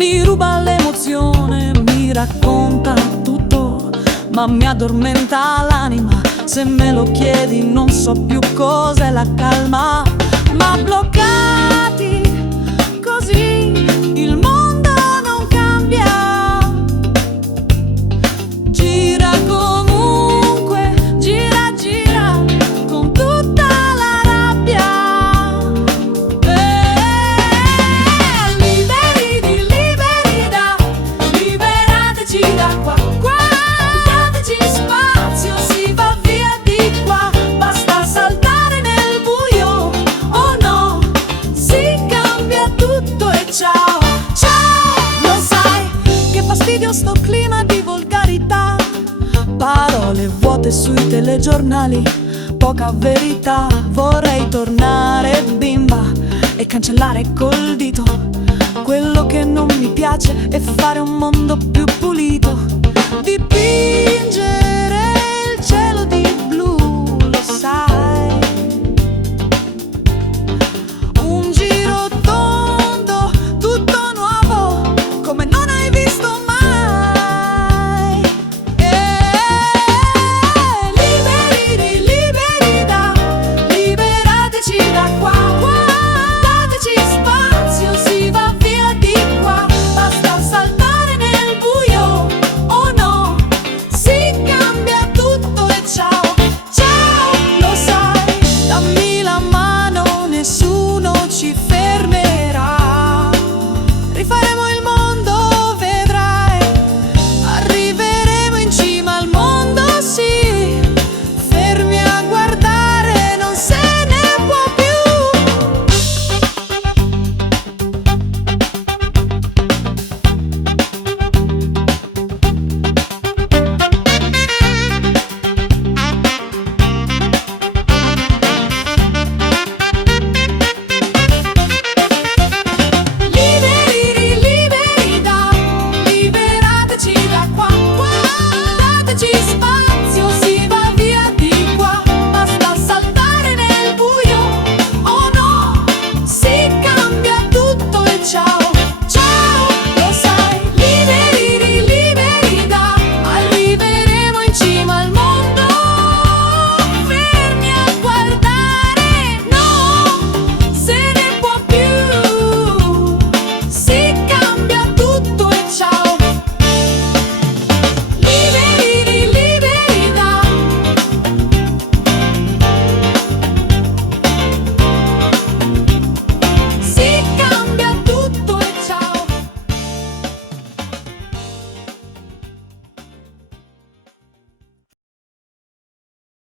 Mi ruba l'emozione, mi racconta tutto, ma mi addormenta l'anima. Se me lo chiedi non so più cos'è la calma. Ma bloccati così il mondo non cambia. Gira comunque, gira, gira con tutta la rabbia. Liberi di liberi da, liberateci da qua, qua. Dateci spazio, si va via di qua. Basta saltare nel buio, oh no, si cambia tutto e ciao, ciao. Lo sai che fastidio sto clima di volgarità, parole vuote sui telegiornali, poca verità. Vorrei tornare bimba e cancellare col dito quello che non mi piace e fare un mondo più pulito. Dipingere